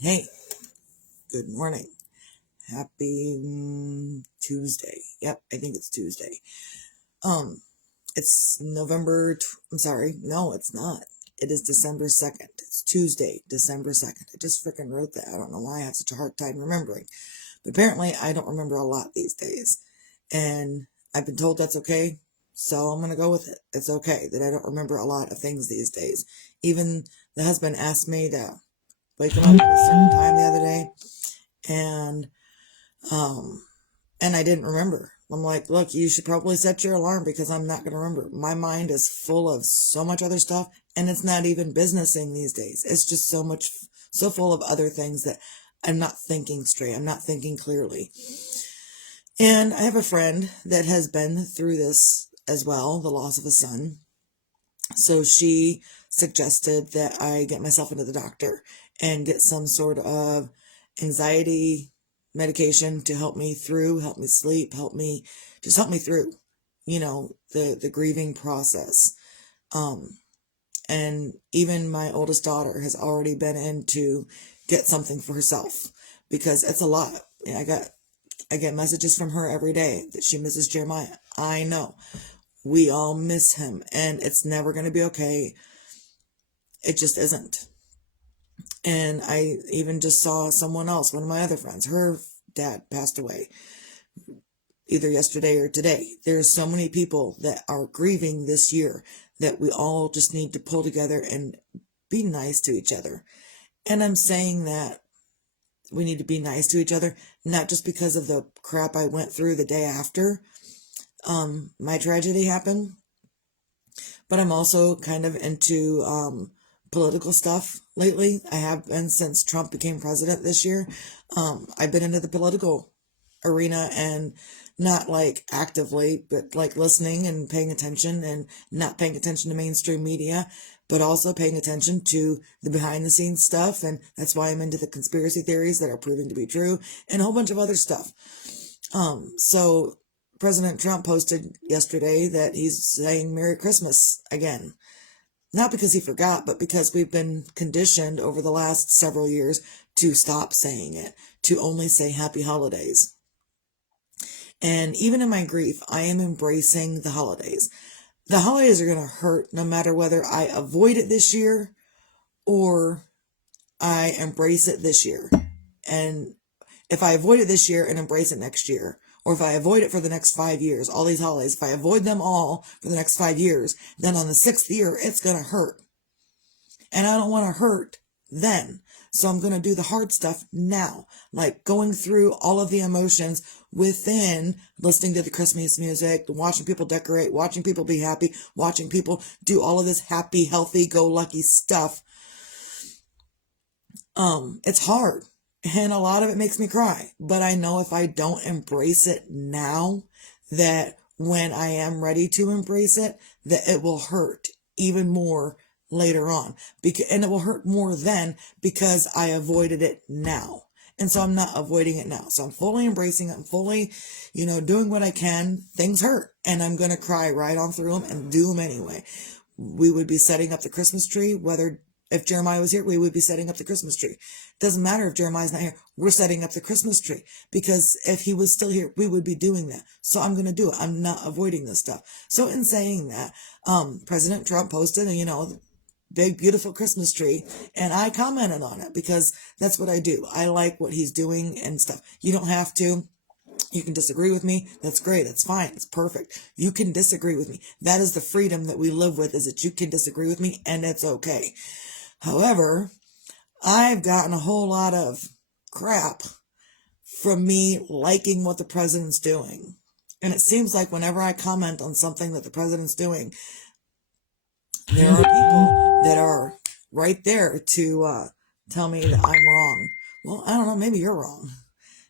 Hey, good morning. Happy Tuesday. Yep, I think it's Tuesday. Um, it's I'm sorry. No, it's not. It is December 2nd. It's Tuesday, December 2nd. I just freaking wrote that. I don't know why I have such a hard time remembering. But apparently I don't remember a lot these days. And I've been told that's okay. So I'm going to go with it. It's okay that I don't remember a lot of things these days. Even the husband asked me to wake him up at a certain time the other day. And Um, and I didn't remember. I'm like, look, you should probably set your alarm because I'm not going to remember. My mind is full of so much other stuff, and it's not even businessing these days. It's just so full of other things that I'm not thinking straight. I'm not thinking clearly. And I have a friend that has been through this as well, the loss of a son. So she suggested that I get myself into the doctor and get some sort of anxiety medication to help me through, help me sleep, help me through, the grieving process. Um, and even my oldest daughter has already been in to get something for herself because it's a lot. I get messages from her every day that she misses Jeremiah. I know. We all miss him and it's never going to be okay. It just isn't. And I even just saw someone else, one of my other friends, her dad passed away either yesterday or today. There's so many people that are grieving this year that we all just need to pull together and be nice to each other. And I'm saying that we need to be nice to each other, not just because of the crap I went through the day after my tragedy happened, but I'm also kind of into political stuff lately. I have been since Trump became president this year. I've been into the political arena and not like actively, but like listening and paying attention and not paying attention to mainstream media, but also paying attention to the behind the scenes stuff. And that's why I'm into the conspiracy theories that are proving to be true and a whole bunch of other stuff. So President Trump posted yesterday that he's saying Merry Christmas again. Not because he forgot, but because we've been conditioned over the last several years to stop saying it, to only say Happy Holidays. And even in my grief, I am embracing the holidays. The holidays are going to hurt no matter whether I avoid it this year or I embrace it this year. And if I avoid it this year and embrace it next year, or if I avoid it for the next 5 years, all these holidays, if I avoid them all for the next 5 years, then on the sixth year, it's going to hurt. And I don't want to hurt then. So I'm going to do the hard stuff now, like going through all of the emotions within listening to the Christmas music, watching people decorate, watching people be happy, watching people do all of this happy, healthy, go lucky stuff. It's hard and a lot of it makes me cry, but I know if I don't embrace it now, that when I am ready to embrace it, that it will hurt even more later on and it will hurt more then because I avoided it now. And so I'm not avoiding it now. So I'm fully embracing it. I'm fully, doing what I can. Things hurt and I'm going to cry right on through them and do them anyway. We would be setting up the Christmas tree, if Jeremiah was here, we would be setting up the Christmas tree. It doesn't matter if Jeremiah's not here. We're setting up the Christmas tree because if he was still here, we would be doing that. So I'm going to do it. I'm not avoiding this stuff. So in saying that, President Trump posted, big, beautiful Christmas tree. And I commented on it because that's what I do. I like what he's doing and stuff. You don't have to. You can disagree with me. That's great. That's fine. It's perfect. You can disagree with me. That is the freedom that we live with, is that you can disagree with me and it's okay. However, I've gotten a whole lot of crap from me liking what the president's doing. And it seems like whenever I comment on something that the president's doing, there are people that are right there to tell me that I'm wrong. Well, I don't know. Maybe you're wrong.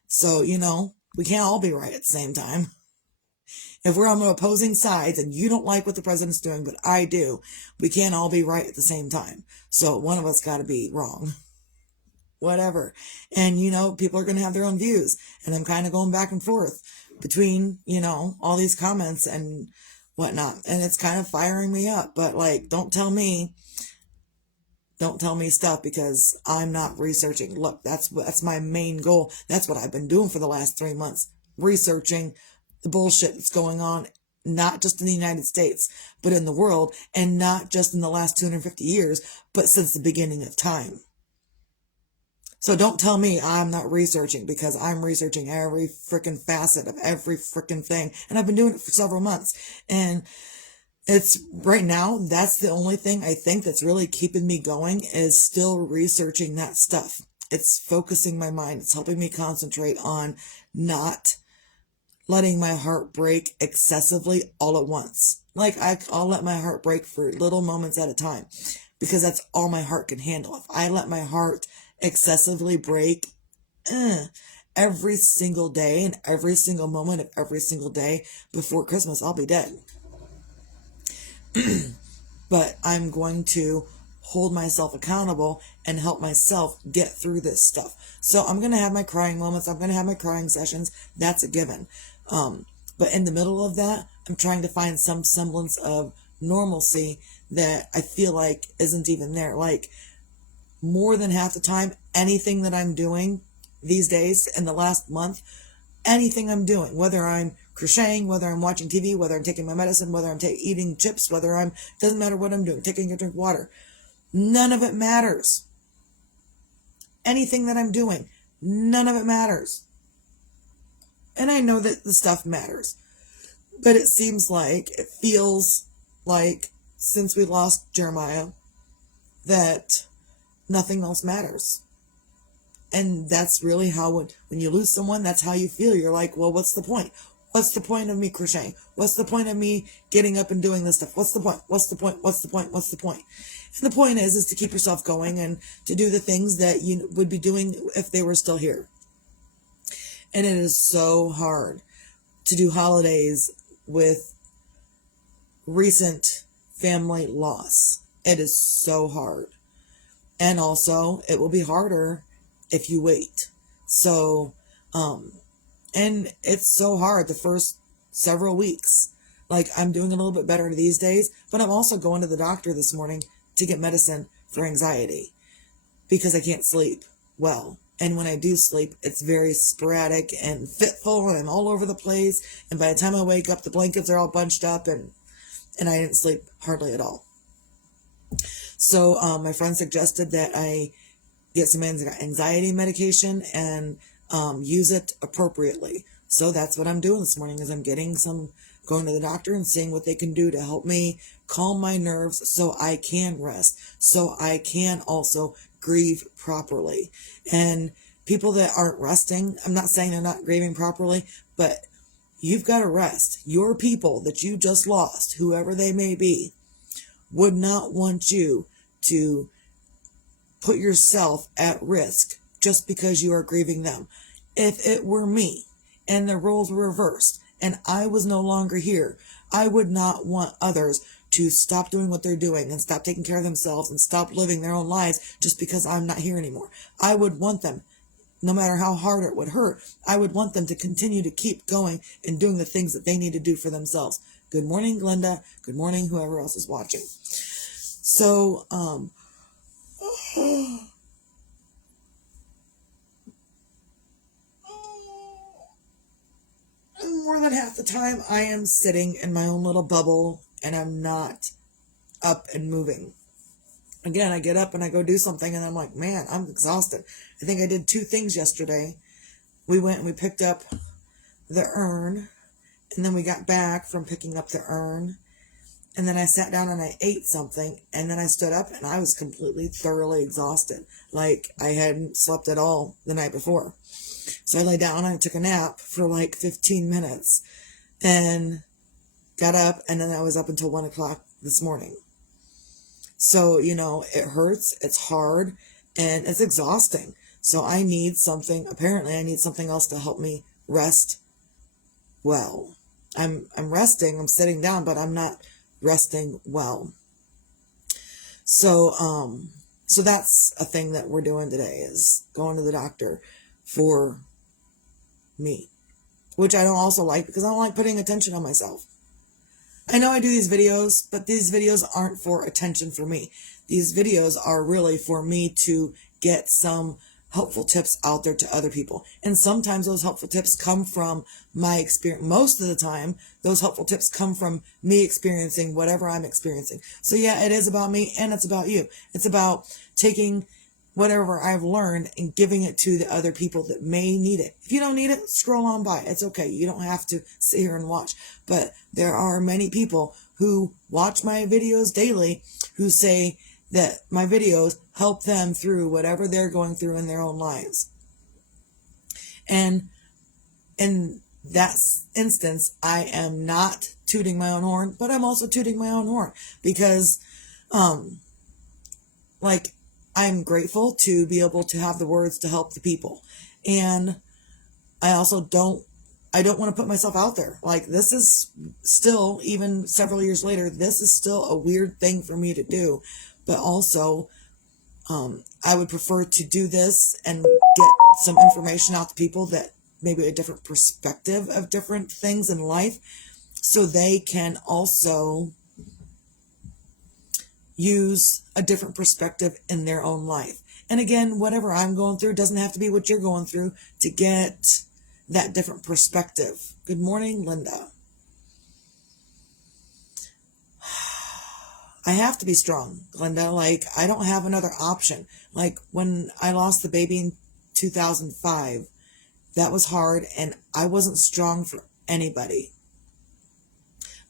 So, we can't all be right at the same time. If we're on the opposing sides and you don't like what the president's doing, but I do, we can't all be right at the same time. So one of us got to be wrong. Whatever. And, people are going to have their own views. And I'm kind of going back and forth between, all these comments and whatnot. And it's kind of firing me up. But, don't tell me Don't tell me stuff because I'm not researching. Look, that's my main goal. That's what I've been doing for the last 3 months. Researching the bullshit that's going on, not just in the United States, but in the world, and not just in the last 250 years, but since the beginning of time. So don't tell me I'm not researching, because I'm researching every freaking facet of every freaking thing. And I've been doing it for several months. And it's right now, that's the only thing I think that's really keeping me going, is still researching that stuff. It's focusing my mind. It's helping me concentrate on not letting my heart break excessively all at once. Like, I'll let my heart break for little moments at a time, because that's all my heart can handle. If I let my heart excessively break every single day and every single moment of every single day before Christmas, I'll be dead. But I'm going to hold myself accountable and help myself get through this stuff. So I'm going to have my crying moments. I'm going to have my crying sessions. That's a given. But in the middle of that, I'm trying to find some semblance of normalcy that I feel like isn't even there. Like, more than half the time, anything that I'm doing these days in the last month, anything I'm doing, whether I'm crocheting, whether I'm watching TV, whether I'm taking my medicine, whether I'm eating chips, doesn't matter what I'm doing, taking a drink of water, none of it matters. Anything that I'm doing, none of it matters. And I know that the stuff matters, but it feels like since we lost Jeremiah, that nothing else matters. And that's really how, when you lose someone, that's how you feel. You're like, well, what's the point? What's the point of me crocheting? What's the point of me getting up and doing this stuff? What's the point? What's the point? What's the point? What's the point? And the point is to keep yourself going and to do the things that you would be doing if they were still here. And it is so hard to do holidays with recent family loss. It is so hard. And also, it will be harder if you wait. So, and it's so hard the first several weeks. Like, I'm doing a little bit better these days, but I'm also going to the doctor this morning to get medicine for anxiety because I can't sleep well. And when I do sleep, it's very sporadic and fitful, and I'm all over the place. And by the time I wake up, the blankets are all bunched up, and I didn't sleep hardly at all. So my friend suggested that I get some anxiety medication and use it appropriately. So that's what I'm doing this morning, is I'm going to the doctor and seeing what they can do to help me calm my nerves so I can rest, so I can also grieve properly. And people that aren't resting, I'm not saying they're not grieving properly, but you've got to rest. Your people that you just lost, whoever they may be, would not want you to put yourself at risk just because you are grieving them. If it were me and the roles were reversed and I was no longer here, I would not want others to stop doing what they're doing and stop taking care of themselves and stop living their own lives just because I'm not here anymore. I would want them, no matter how hard it would hurt, I would want them to continue to keep going and doing the things that they need to do for themselves. Good morning, Glenda. Good morning, whoever else is watching. So, more than half the time I am sitting in my own little bubble and I'm not up and moving. Again, I get up and I go do something and I'm like, man, I'm exhausted. I think I did 2 things yesterday. We went and we picked up the urn, and then we got back from picking up the urn, and then I sat down and I ate something, and then I stood up and I was completely, thoroughly exhausted. Like I hadn't slept at all the night before. So I lay down and I took a nap for like 15 minutes and got up, and then I was up until 1 o'clock this morning. So, it hurts, it's hard, and it's exhausting. So apparently I need something else to help me rest well. I'm resting, I'm sitting down, but I'm not resting well. So that's a thing that we're doing today, is going to the doctor for me, which I don't also like, because I don't like putting attention on myself. I know I do these videos, but these videos aren't for attention for me. these videos are really for me to get some helpful tips out there to other people. And sometimes those helpful tips come from my experience. Most of the time, those helpful tips come from me experiencing whatever I'm experiencing. So yeah, it is about me and it's about you. It's about taking whatever I've learned and giving it to the other people that may need it. If you don't need it, scroll on by. It's okay. You don't have to sit here and watch. But there are many people who watch my videos daily who say that my videos help them through whatever they're going through in their own lives. And in that instance, I am not tooting my own horn, but I'm also tooting my own horn because, I'm grateful to be able to have the words to help the people. And I also don't want to put myself out there. Like, this is still, even several years later, this is still a weird thing for me to do. But also, I would prefer to do this and get some information out to people that maybe a different perspective of different things in life, so they can also use a different perspective in their own life. And again, whatever I'm going through doesn't have to be what you're going through to get that different perspective. Good morning, Linda. I have to be strong, Linda. Like, I don't have another option. Like, when I lost the baby in 2005, that was hard, and I wasn't strong for anybody.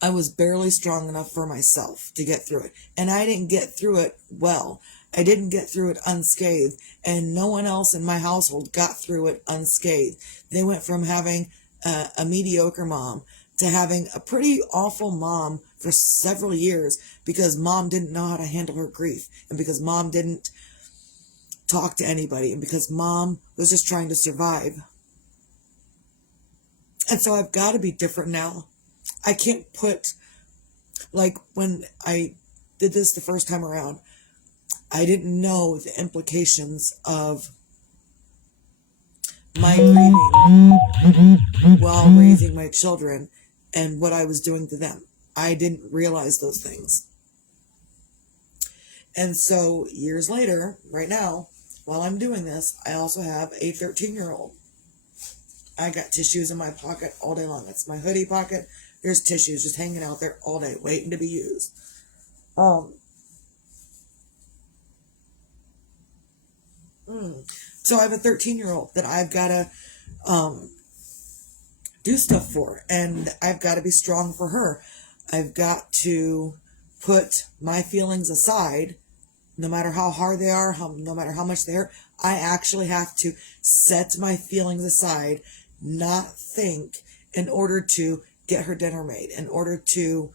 I was barely strong enough for myself to get through it. And I didn't get through it well. I didn't get through it unscathed. And no one else in my household got through it unscathed. They went from having a mediocre mom to having a pretty awful mom for several years because mom didn't know how to handle her grief, and because mom didn't talk to anybody, and because mom was just trying to survive. And so I've got to be different now. I can't put, like, when I did this the first time around, I didn't know the implications of my grieving while raising my children and what I was doing to them. I didn't realize those things. And so years later, right now, while I'm doing this, I also have a 13-year-old. I got tissues in my pocket all day long. It's my hoodie pocket. There's tissues just hanging out there all day, waiting to be used. So I have a 13-year-old that I've got to do stuff for, and I've got to be strong for her. I've got to put my feelings aside, no matter how hard they are, no matter how much they hurt. I actually have to set my feelings aside, not think, in order to get her dinner made, in order to,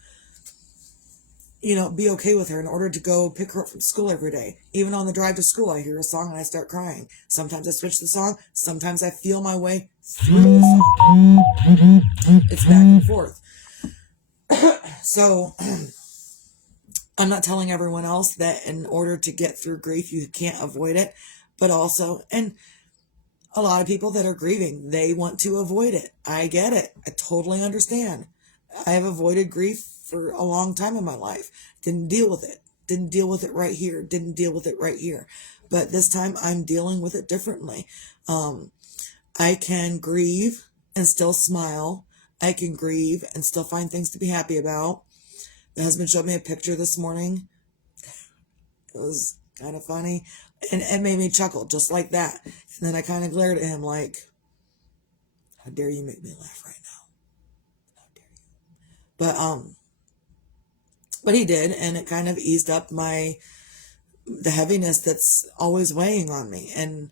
be okay with her, in order to go pick her up from school every day. Even on the drive to school, I hear a song and I start crying. Sometimes I switch the song. Sometimes I feel my way through the song. It's back and forth. So I'm not telling everyone else that in order to get through grief, you can't avoid it. But also, and a lot of people that are grieving, they want to avoid it. I get it. I totally understand. I have avoided grief for a long time in my life. Didn't deal with it. Didn't deal with it right here. Didn't deal with it right here. But this time I'm dealing with it differently. I can grieve and still smile. I can grieve and still find things to be happy about. The husband showed me a picture this morning. It was kind of funny. And it made me chuckle just like that. And then I kind of glared at him like, how dare you make me laugh right now? How dare you? But he did, and it kind of eased up the heaviness that's always weighing on me. And,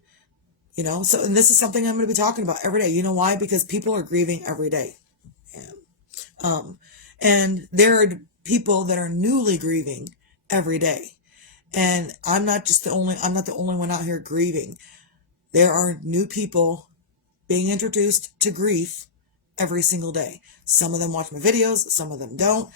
and this is something I'm going to be talking about every day. You know why? Because people are grieving every day. And there are people that are newly grieving every day. And I'm not the only one out here grieving. There are new people being introduced to grief every single day. Some of them watch my videos, some of them don't.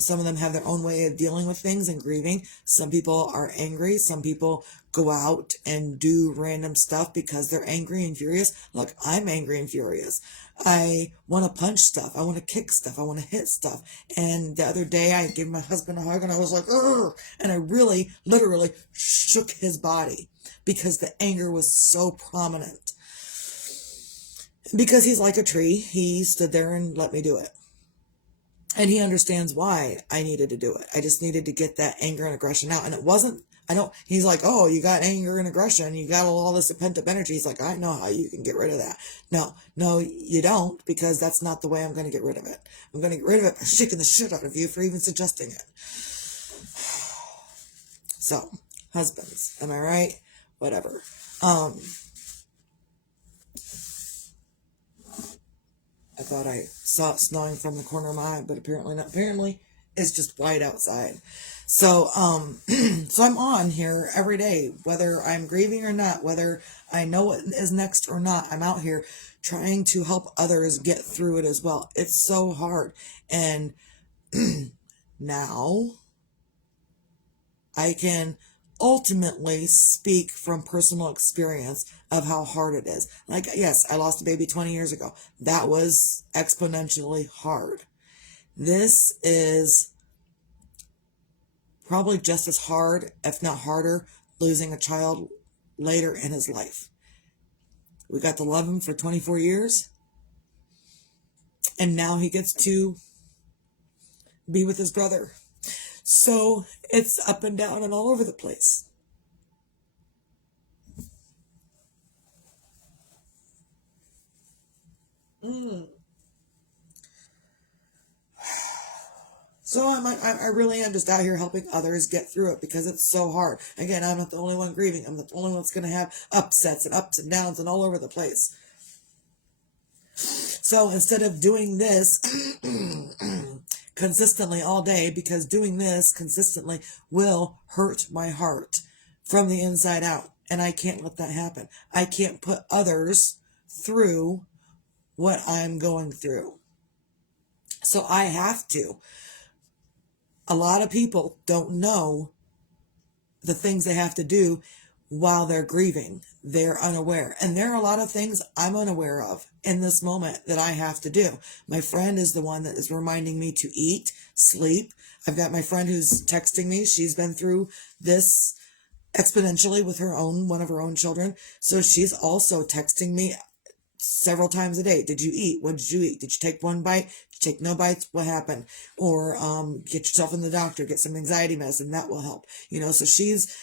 Some of them have their own way of dealing with things and grieving. Some people are angry. Some people go out and do random stuff because they're angry and furious. Look, I'm angry and furious. I want to punch stuff. I want to kick stuff. I want to hit stuff. And the other day I gave my husband a hug and I was like, ugh, and I really, literally shook his body because the anger was so prominent. Because he's like a tree, he stood there and let me do it. And he understands why I needed to do it. I just needed to get that anger and aggression out. And it wasn't, he's like, oh, you got anger and aggression. You got all this pent up energy. He's like, I know how you can get rid of that. No, you don't, because that's not the way I'm going to get rid of it. I'm going to get rid of it by shaking the shit out of you for even suggesting it. So, husbands, am I right? Whatever. I thought I saw it snowing from the corner of my eye, but apparently not. Apparently, it's just white outside. So, so I'm on here every day, whether I'm grieving or not, whether I know what is next or not. I'm out here trying to help others get through it as well. It's so hard. And now I can ultimately speak from personal experience of how hard it is. Like, yes, I lost a baby 20 years ago. That was exponentially hard. This is probably just as hard, if not harder, losing a child later in his life. We got to love him for 24 years. And now he gets to be with his brother. So it's up and down and all over the place. So I really am just out here helping others get through it because it's so hard. Again, I'm not the only one grieving. I'm not the only one that's going to have upsets and ups and downs and all over the place. So instead of doing this consistently all day, because doing this consistently will hurt my heart from the inside out. And I can't let that happen. I can't put others through what I'm going through. So I have to. A lot of people don't know the things they have to do while they're grieving. They're unaware. And there are a lot of things I'm unaware of in this moment that I have to do. My friend is the one that is reminding me to eat, sleep. I've got my friend who's texting me. She's been through this exponentially with one of her own children. So she's also texting me several times a day. Did you eat? What did you eat? Did you take one bite? Did you take no bites? What happened? Or get yourself in the doctor, get some anxiety medicine. That will help. So she's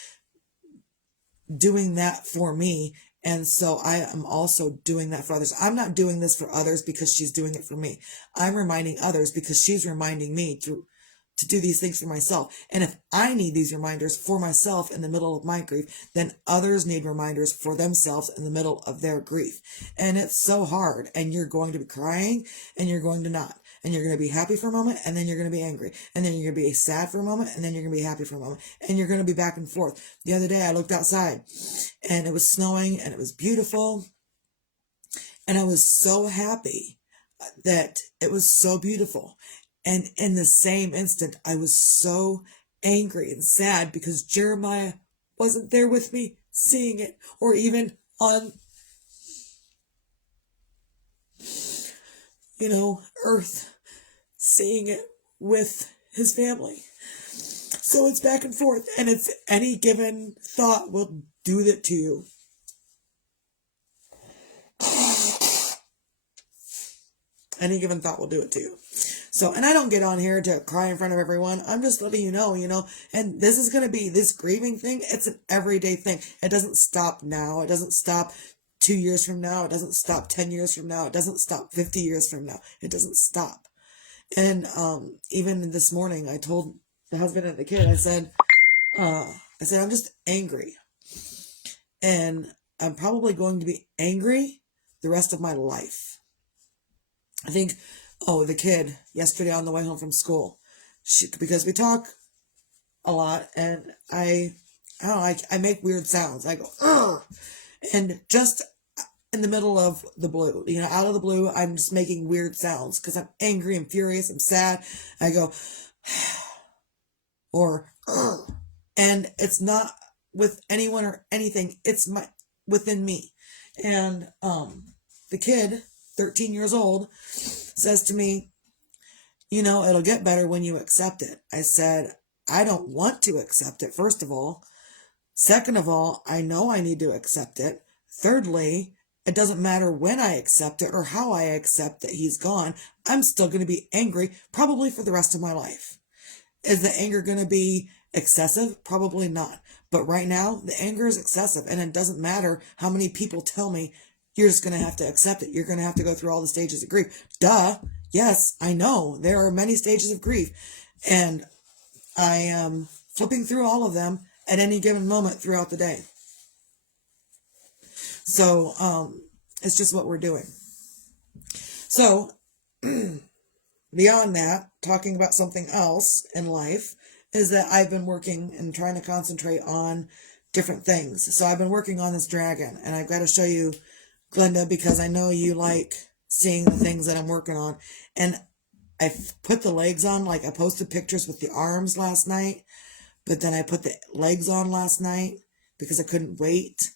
doing that for me. And so I am also doing that for others. I'm not doing this for others because she's doing it for me. I'm reminding others because she's reminding me to do these things for myself. And if I need these reminders for myself in the middle of my grief, then others need reminders for themselves in the middle of their grief. And it's so hard. And you're going to be crying and you're going to not. And you're going to be happy for a moment and then you're going to be angry. And then you're going to be sad for a moment and then you're going to be happy for a moment. And you're going to be back and forth. The other day I looked outside and it was snowing and it was beautiful. And I was so happy that it was so beautiful. And in the same instant, I was so angry and sad because Jeremiah wasn't there with me seeing it, or even on, earth, seeing it with his family. So it's back and forth, and it's any given thought will do that to you. Any given thought will do it to you. So, and I don't get on here to cry in front of everyone. I'm just letting you know, and this is going to be, this grieving thing, it's an everyday thing. It doesn't stop now. It doesn't stop 2 years from now. It doesn't stop 10 years from now. It doesn't stop 50 years from now. It doesn't stop. And even this morning, I told the husband and the kid, I said, I'm just angry. And I'm probably going to be angry the rest of my life. I think, the kid yesterday on the way home from school, because we talk a lot and I make weird sounds. I go, ugh. And just in the middle of the blue, out of the blue, I'm just making weird sounds because I'm angry, I'm furious, I'm sad. I go, or, ugh. And it's not with anyone or anything. It's within me. And, the kid, 13 years old, says to me, it'll get better when you accept it. I said, I don't want to accept it, first of all. Second of all, I know I need to accept it. Thirdly, it doesn't matter when I accept it or how I accept that he's gone. I'm still going to be angry, probably for the rest of my life. Is the anger going to be excessive? Probably not. But right now, the anger is excessive, and it doesn't matter how many people tell me you're just going to have to accept it. You're going to have to go through all the stages of grief. Duh. Yes, I know. There are many stages of grief, and I am flipping through all of them at any given moment throughout the day. So, it's just what we're doing. So, beyond that, talking about something else in life is that I've been working and trying to concentrate on different things. So I've been working on this dragon, and I've got to show you, Glenda, because I know you like seeing the things that I'm working on. And I put the legs on, like I posted pictures with the arms last night, but then I put the legs on last night because I couldn't wait,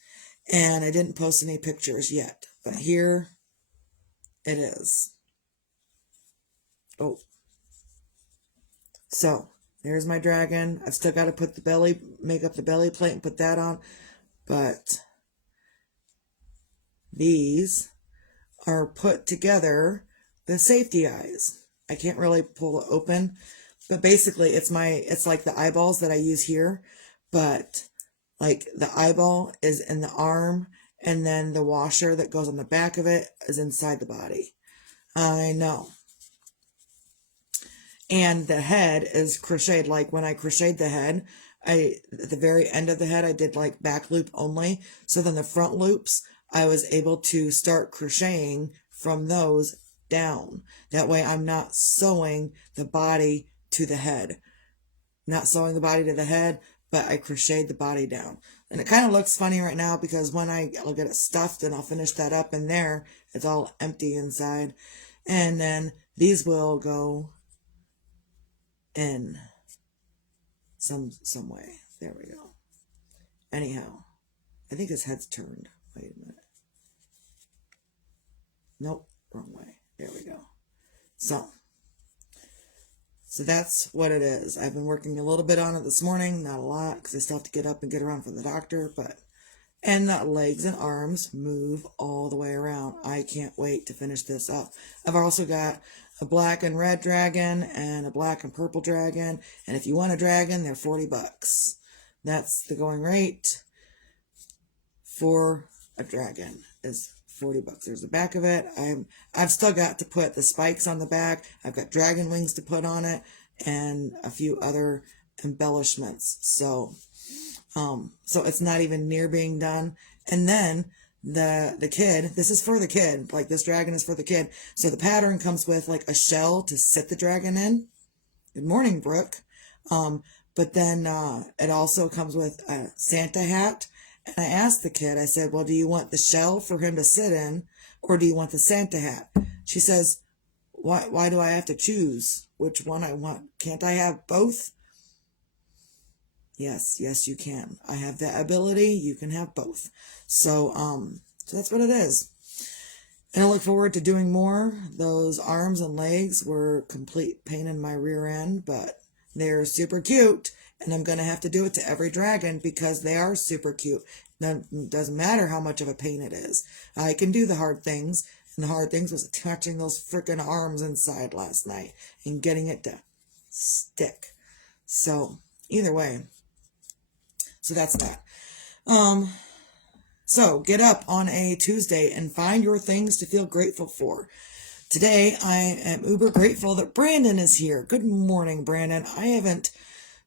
and I didn't post any pictures yet. But here it is. Oh. So, there's my dragon. I've still got to make up the belly plate and put that on. But these are put together with safety eyes. I can't really pull it open, but basically it's like the eyeballs that I use here, but like the eyeball is in the arm, and then the washer that goes on the back of it is inside the body. I know. And the head is crocheted. Like when I crocheted the head, at the very end of the head, I did like back loop only. So then the front loops, I was able to start crocheting from those down. That way I'm not sewing the body to the head. Not sewing the body to the head, but I crocheted the body down. And it kind of looks funny right now because when I'll get it stuffed and I'll finish that up in there, it's all empty inside. And then these will go in some way. There we go. Anyhow, I think his head's turned. Wait a minute. Nope, wrong way. There we go. So that's what it is. I've been working a little bit on it this morning, not a lot, because I still have to get up and get around for the doctor, and the legs and arms move all the way around. I can't wait to finish this up. I've also got a black and red dragon and a black and purple dragon, and if you want a dragon, they're $40. That's the going rate for a dragon, is $40. There's the back of it. I've still got to put the spikes on the back. I've got dragon wings to put on it and a few other embellishments. So it's not even near being done. And then the kid, this is for the kid, like this dragon is for the kid. So the pattern comes with like a shell to sit the dragon in. Good morning, Brooke. But then it also comes with a Santa hat. And I asked the kid, I said, well, do you want the shell for him to sit in, or do you want the Santa hat? She says, why do I have to choose which one I want? Can't I have both? Yes, you can. I have that ability. You can have both. So that's what it is. And I look forward to doing more. Those arms and legs were complete pain in my rear end, but they're super cute. And I'm going to have to do it to every dragon because they are super cute. Now, it doesn't matter how much of a pain it is. I can do the hard things. And the hard things was attaching those freaking arms inside last night and getting it to stick. So, either way. So that's that. So get up on a Tuesday and find your things to feel grateful for. Today, I am uber grateful that Brandon is here. Good morning, Brandon. I haven't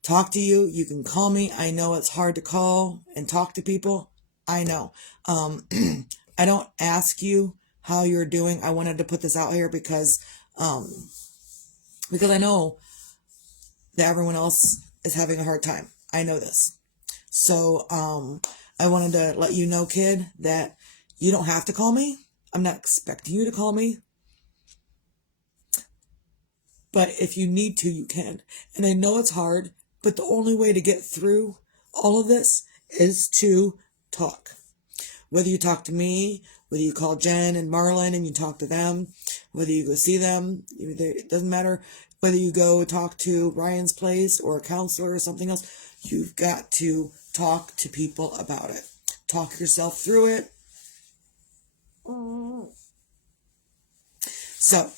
talked to you. You can call me. I know it's hard to call and talk to people. I know. I don't ask you how you're doing. I wanted to put this out here because I know that everyone else is having a hard time. I know this. So, I wanted to let you know, kid, that You don't have to call me. I'm not expecting you to call me. But if you need to, you can. And I know it's hard, but the only way to get through all of this is to talk. Whether you talk to me, whether you call Jen and Marlon and you talk to them, whether you go see them, it doesn't matter. Whether you go talk to Ryan's place or a counselor or something else, you've got to talk to people about it. Talk yourself through it. So,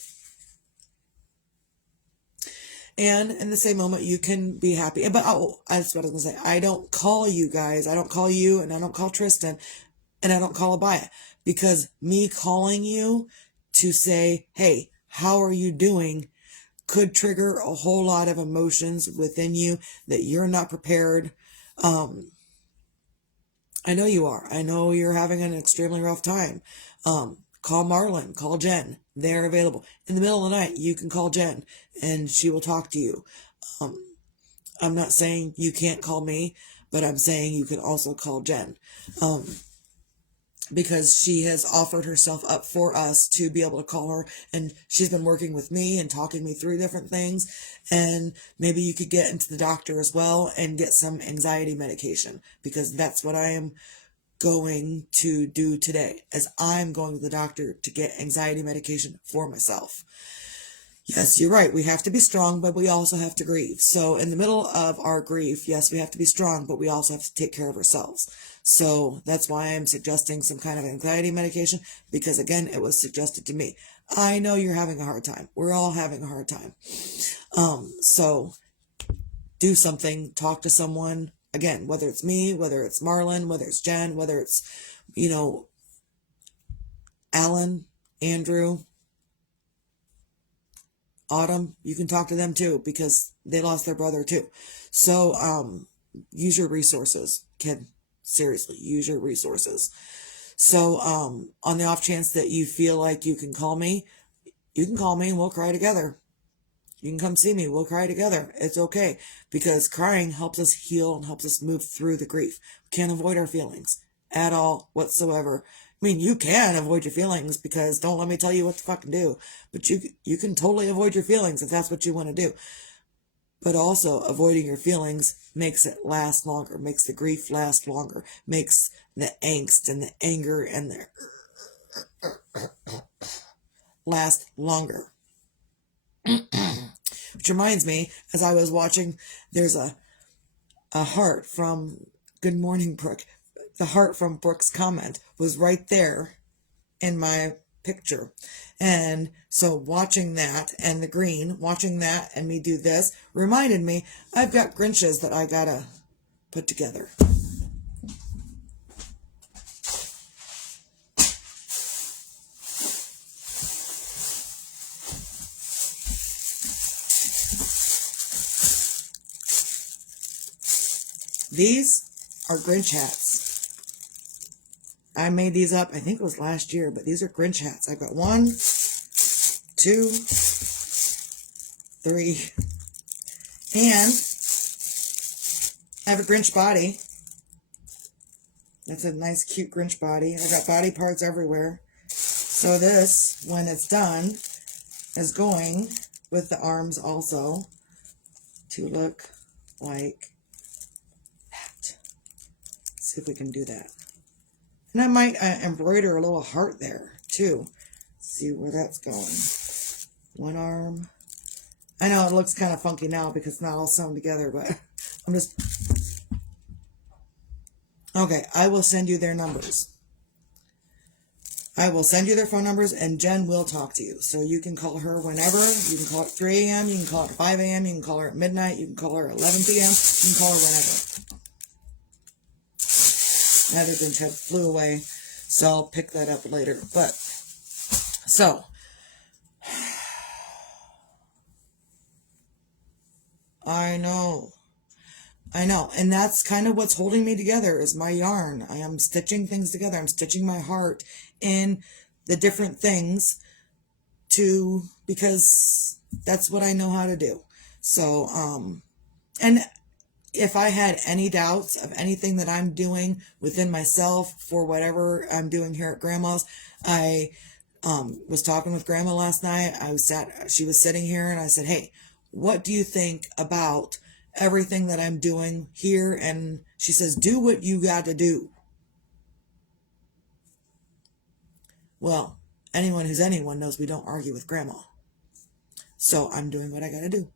and in the same moment, you can be happy. But that's what I was going to say. I don't call you guys. I don't call you, and I don't call Tristan, and I don't call Abaya. Because me calling you to say, hey, how are you doing, could trigger a whole lot of emotions within you that you're not prepared. I know you are. I know you're having an extremely rough time. Call Marlon, call Jen. They're available. In the middle of the night, you can call Jen and she will talk to you. I'm not saying you can't call me, but I'm saying you can also call Jen. Because she has offered herself up for us to be able to call her, and she's been working with me and talking me through different things, and maybe you could get into the doctor as well and get some anxiety medication, because that's what I am going to do today, as I'm going to the doctor to get anxiety medication for myself. Yes, you're right. We have to be strong, but we also have to grieve. So in the middle of our grief, yes, we have to be strong, but we also have to take care of ourselves. So that's why I'm suggesting some kind of anxiety medication, because again, it was suggested to me. I know you're having a hard time. We're all having a hard time. So do something, talk to someone, again, whether it's me, whether it's Marlon, whether it's Jen, whether it's, Alan, Andrew, Autumn, you can talk to them too, because they lost their brother too. So, use your resources, kid. Seriously, use your resources. So, on the off chance that you feel like you can call me, and we'll cry together. You can come see me. We'll cry together. It's okay, because crying helps us heal and helps us move through the grief. We can't avoid our feelings at all whatsoever. I mean, you can avoid your feelings, because don't let me tell you what to fucking do, but you can totally avoid your feelings if that's what you want to do. But also, avoiding your feelings makes it last longer, makes the grief last longer, makes the angst and the anger and the last longer. Which reminds me, as I was watching, there's a heart from Good Morning Brooke. The heart from Brooke's comment was right there in my picture. And so watching that and the green, watching that and me do this reminded me I've got Grinches that I gotta put together. These are Grinch hats. I made these up, I think it was last year, but these are Grinch hats. I've got 1, 2, 3, and I have a Grinch body. That's a nice, cute Grinch body. I got body parts everywhere. So this, when it's done, is going with the arms also to look like that. Let's see if we can do that. And I might embroider a little heart there, too. See where that's going. One arm. I know it looks kind of funky now because it's not all sewn together, but I'm just... Okay, I will send you their numbers. I will send you their phone numbers, and Jen will talk to you. So you can call her whenever. You can call at 3 a.m., you can call her at 5 a.m., you can call her at midnight, you can call her at 11 p.m., you can call her whenever. Other Grinch head flew away, so I'll pick that up later. But, so, I know, and that's kind of what's holding me together is my yarn. I am stitching things together. I'm stitching my heart in the different things because that's what I know how to do. So, and if I had any doubts of anything that I'm doing within myself for whatever I'm doing here at Grandma's, I was talking with Grandma last night. She was sitting here, and I said, "Hey, what do you think about everything that I'm doing here?" And she says, "Do what you got to do." Well, anyone who's anyone knows we don't argue with Grandma. So I'm doing what I got to do.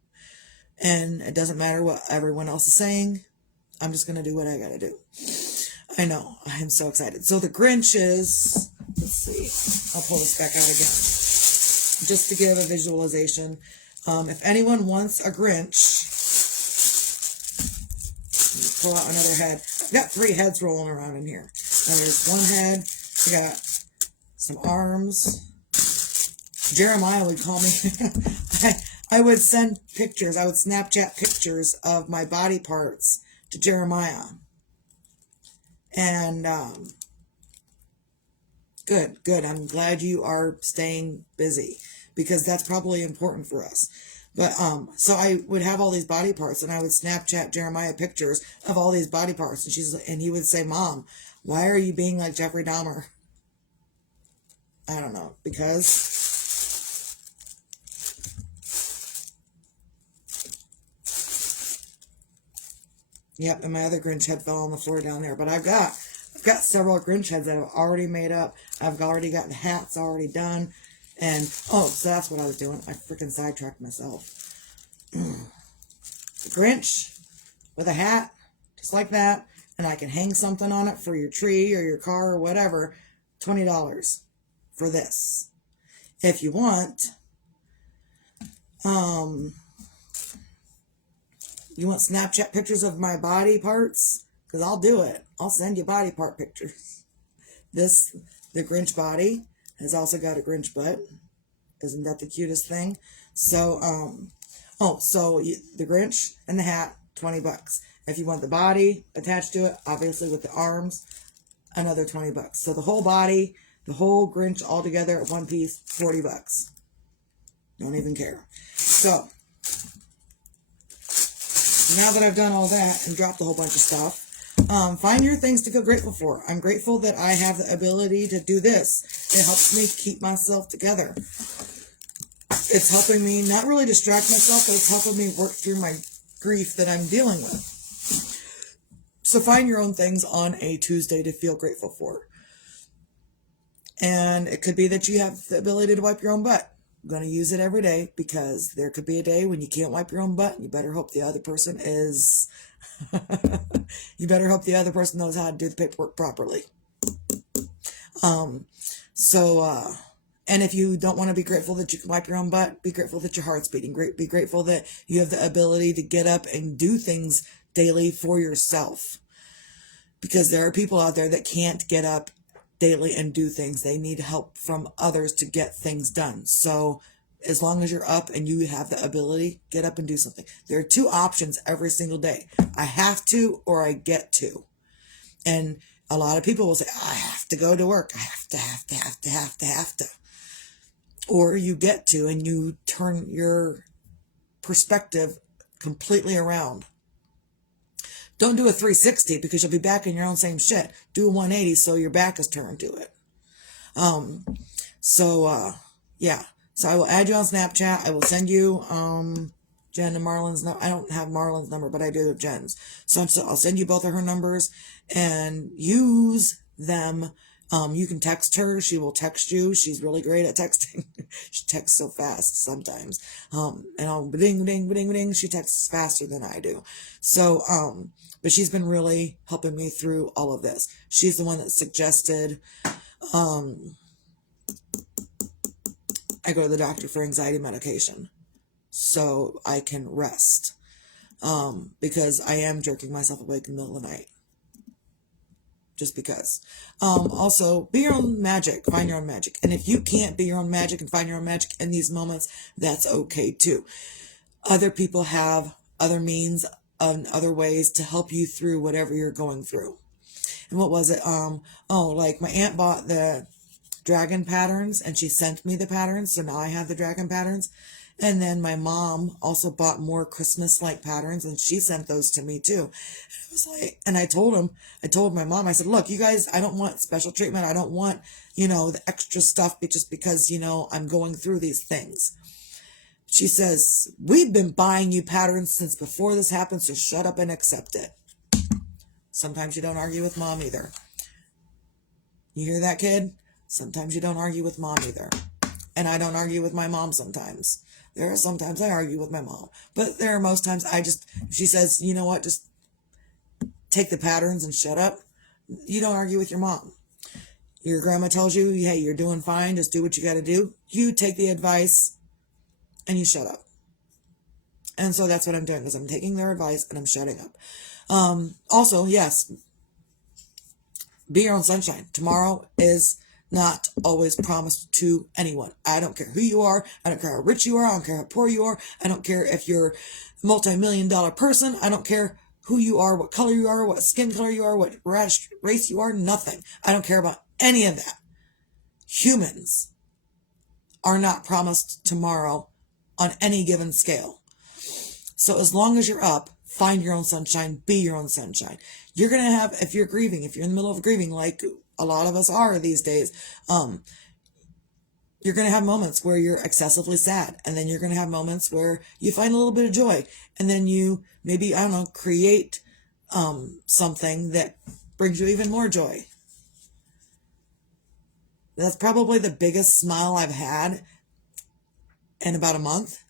And it doesn't matter what everyone else is saying. I'm just going to do what I got to do. I know. I am so excited. So the Grinch is, let's see. I'll pull this back out again. Just to give a visualization. If anyone wants a Grinch, pull out another head. I've got 3 heads rolling around in here. Now there's one head. We got some arms. Jeremiah would call me. I would send pictures. I would Snapchat pictures of my body parts to Jeremiah. And good. I'm glad you are staying busy, because that's probably important for us. But so I would have all these body parts, and I would Snapchat Jeremiah pictures of all these body parts, and he would say, "Mom, why are you being like Jeffrey Dahmer?" I don't know, because yep, and my other Grinch head fell on the floor down there. But I've got several Grinch heads that I've already made up. I've already got the hats already done. And, so that's what I was doing. I freaking sidetracked myself. The Grinch with a hat, just like that. And I can hang something on it for your tree or your car or whatever. $20 for this. If you want, you want Snapchat pictures of my body parts? Because I'll do it. I'll send you body part pictures. The Grinch body has also got a Grinch butt. Isn't that the cutest thing? So, the Grinch and the hat, $20. If you want the body attached to it, obviously with the arms, another $20. So the whole body, the whole Grinch all together at one piece, $40. Don't even care. So, now that I've done all that and dropped a whole bunch of stuff, find your things to feel grateful for. I'm grateful that I have the ability to do this. It helps me keep myself together. It's helping me not really distract myself, but it's helping me work through my grief that I'm dealing with. So find your own things on a Tuesday to feel grateful for. And it could be that you have the ability to wipe your own butt. I'm going to use it every day, because there could be a day when you can't wipe your own butt, and you better hope the other person is... you better hope the other person knows how to do the paperwork properly. And if you don't want to be grateful that you can wipe your own butt, be grateful that your heart's beating. Be grateful that you have the ability to get up and do things daily for yourself. Because there are people out there that can't get up daily and do things. They need help from others to get things done. So as long as you're up and you have the ability, get up and do something. There are 2 options every single day. I have to, or I get to. And a lot of people will say, I have to go to work. I have to. Or you get to, and you turn your perspective completely around. Don't do a 360, because you'll be back in your own same shit. Do a 180 so your back is turned to it. Yeah. So I will add you on Snapchat. I will send you Jen and Marlon's number. I don't have Marlon's number, but I do have Jen's. So I'll send you both of her numbers and use them. You can text her. She will text you. She's really great at texting. She texts so fast sometimes. And I'll ding, ding, ding, ding. She texts faster than I do. So, but she's been really helping me through all of this. She's the one that suggested, I go to the doctor for anxiety medication so I can rest. Because I am jerking myself awake in the middle of the night. Just because. Also, be your own magic. Find your own magic. And if you can't be your own magic and find your own magic in these moments, that's okay too. Other people have other means and other ways to help you through whatever you're going through. And what was it? Like my aunt bought the dragon patterns and she sent me the patterns. So now I have the dragon patterns. And then my mom also bought more Christmas-like patterns, and she sent those to me too. I was like, and I told my mom, I said, look, you guys, I don't want special treatment. I don't want, the extra stuff just because, I'm going through these things. She says, we've been buying you patterns since before this happened, so shut up and accept it. Sometimes you don't argue with mom either. You hear that, kid? Sometimes you don't argue with mom either. And I don't argue with my mom sometimes. There are sometimes I argue with my mom. But there are most times she says, you know what, just take the patterns and shut up. You don't argue with your mom. Your grandma tells you, hey, you're doing fine, just do what you got to do. You take the advice and you shut up. And so that's what I'm doing, is I'm taking their advice and I'm shutting up. Also, yes, be your own sunshine. Tomorrow is not always promised to anyone. I don't care who you are. I don't care how rich you are. I don't care how poor you are. I don't care if you're a multi-million-dollar person. I don't care who you are, what color you are, what skin color you are, what race you are, nothing. I don't care about any of that. Humans are not promised tomorrow on any given scale. So as long as you're up, find your own sunshine, be your own sunshine. You're going to have, if you're grieving, if you're in the middle of grieving, like a lot of us are these days, you're going to have moments where you're excessively sad. And then you're going to have moments where you find a little bit of joy. And then you maybe, create something that brings you even more joy. That's probably the biggest smile I've had in about a month.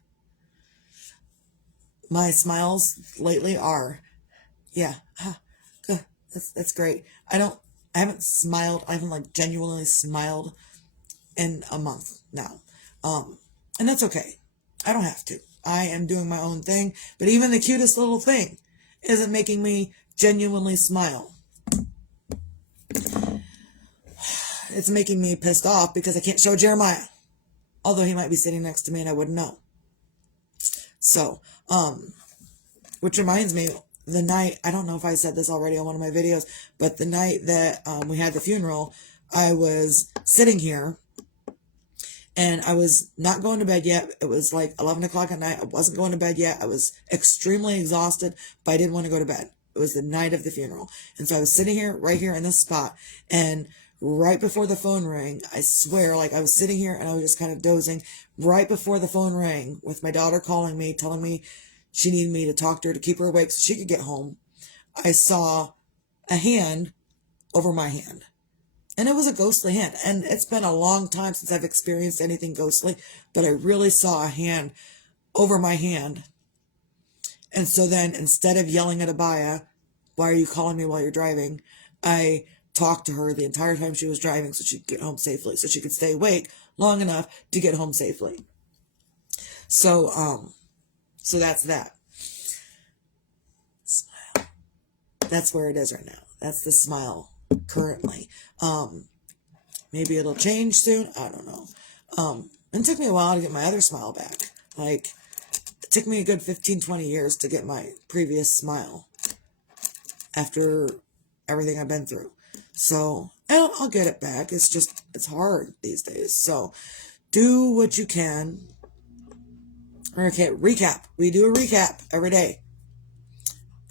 My smiles lately are, that's great. I haven't genuinely smiled in a month now. And that's okay. I don't have to. I am doing my own thing, but even the cutest little thing isn't making me genuinely smile. It's making me pissed off because I can't show Jeremiah, although he might be sitting next to me and I wouldn't know. So, which reminds me, the night, I don't know if I said this already on one of my videos, but the night that we had the funeral, I was sitting here and I was not going to bed yet. It was like 11 o'clock at night. I wasn't going to bed yet. I was extremely exhausted, but I didn't want to go to bed. It was the night of the funeral. And so I was sitting here, right here in this spot, and right before the phone rang, I swear, like I was sitting here and I was just kind of dozing. Right before the phone rang, with my daughter calling me, telling me she needed me to talk to her to keep her awake so she could get home, I saw a hand over my hand. And it was a ghostly hand. And it's been a long time since I've experienced anything ghostly, but I really saw a hand over my hand. And so then, instead of yelling at Abaya, why are you calling me while you're driving? I talked to her the entire time she was driving so she could get home safely, so she could stay awake long enough to get home safely. So that's that. Smile. That's where it is right now. That's the smile currently. Maybe it'll change soon. I don't know. It took me a while to get my other smile back. Like, it took me a good 15, 20 years to get my previous smile after everything I've been through. So, I'll get it back. It's hard these days. So, do what you can. Okay, recap. We do a recap every day.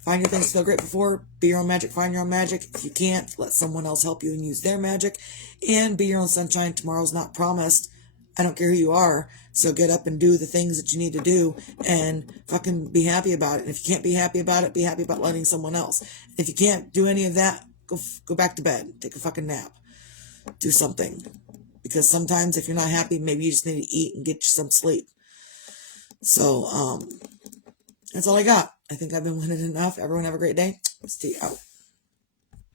Find your things to feel grateful for. Be your own magic. Find your own magic. If you can't, let someone else help you and use their magic. And be your own sunshine. Tomorrow's not promised. I don't care who you are. So get up and do the things that you need to do and fucking be happy about it. And if you can't be happy about it, be happy about letting someone else. If you can't do any of that, go back to bed. Take a fucking nap. Do something. Because sometimes if you're not happy, maybe you just need to eat and get you some sleep. So, that's all I got. I think I've been winning enough. Everyone have a great day. Stay out.